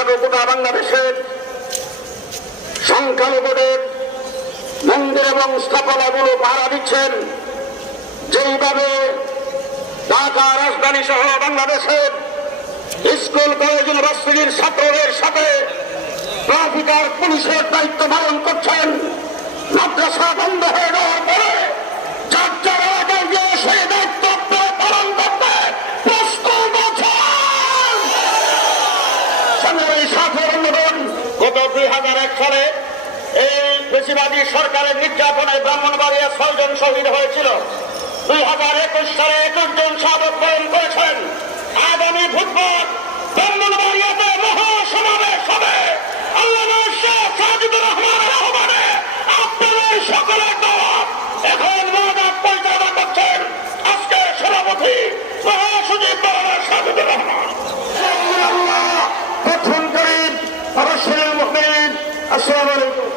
যেভাবে গোটা বাংলাদেশের সংখ্যালঘুদের মন্দির এবং স্থাপনাগুলো পাহারা দিচ্ছেন। যেইভাবে ঢাকা রাজধানী সহ বাংলাদেশের স্কুল, কলেজ, ইউনিভার্সিটির ছাত্রদের সাথে ট্রাফিকার পুলিশের দায়িত্ব পালন করছেন। মাদ্রাসা বন্ধ হয়ে যাওয়ার গত দুই হাজার এক সালে এই বেশিবাদী সরকারের নির্যাতনে ব্রাহ্মণবাড়িয়া ছয়জন শহীদ হয়েছিল। দুই হাজার একুশ সালে একুশ জন সাধক বরণ করেছেন আগামী বুধবার আসসালামু আলাইকুম।